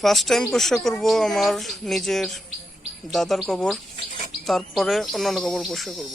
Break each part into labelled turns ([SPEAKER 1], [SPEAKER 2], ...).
[SPEAKER 1] First time পরিষ্কার করব আমার নিজের দাদার কবর তারপরে অন্যান্য কবর পরিষ্কার করব।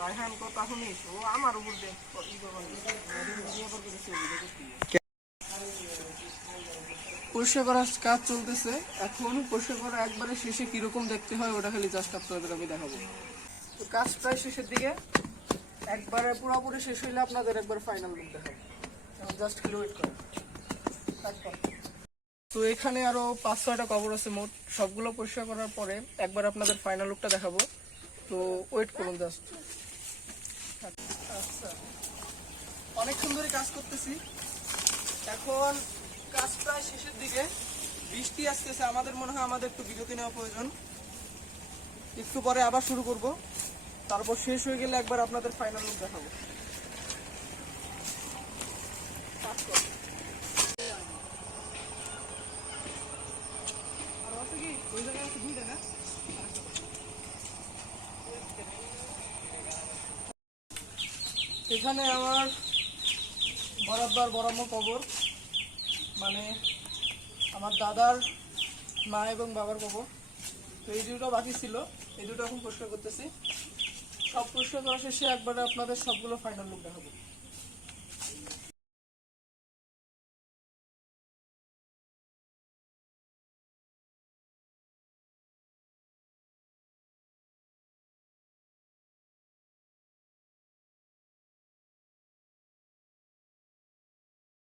[SPEAKER 2] রায়হান কথা শুনিস ও আমার উপর দিয়ে পরিষ্কার করার কাজ চলতেছে। এখন পরিষ্কার করা একবারে শেষে কীরকম দেখতে হয়, ওটা খালি জাস্ট আপনাদের আমি দেখাবো। তো কাজ প্রায় শেষের দিকে। একবারে পুরোপুরি শেষ হইলে আপনাদের একবার ফাইনাল লুক দেখাবো জাস্ট খালি ওয়েট করেন। তো এখানে আরও পাঁচ ছয়টা কবর আছে, মোট সবগুলো পরিষ্কার করার পরে একবার আপনাদের ফাইনাল লুকটা দেখাবো। তো ওয়েট করুন জাস্ট আচ্ছা। অনেক সুন্দরই কাজ করতেছি। এখন কাজ প্রায় শেষের দিকে। বৃষ্টি আসতেছে, আমাদের মনে হয় আমাদের একটু বিরতি নেওয়া প্রয়োজন। একটু পরে আবার শুরু করব। তারপর শেষ হয়ে গেলে একবার আপনাদের ফাইনাল লুক দেখাবো। কাজ কর। আর আছে কি? ওই জায়গায় আছে দুইটা না? এখানে আমার বরাবর বরাম কবর মানে আমার দাদার মা এবং বাবার কবর। তো এই দুটো বাকি ছিল, এই দুটো এখন পরিষ্কার করতেছি। সব পরিষ্কার করা শেষে একবারে আপনাদের সবগুলো ফাইনাল লুক দেখাবো।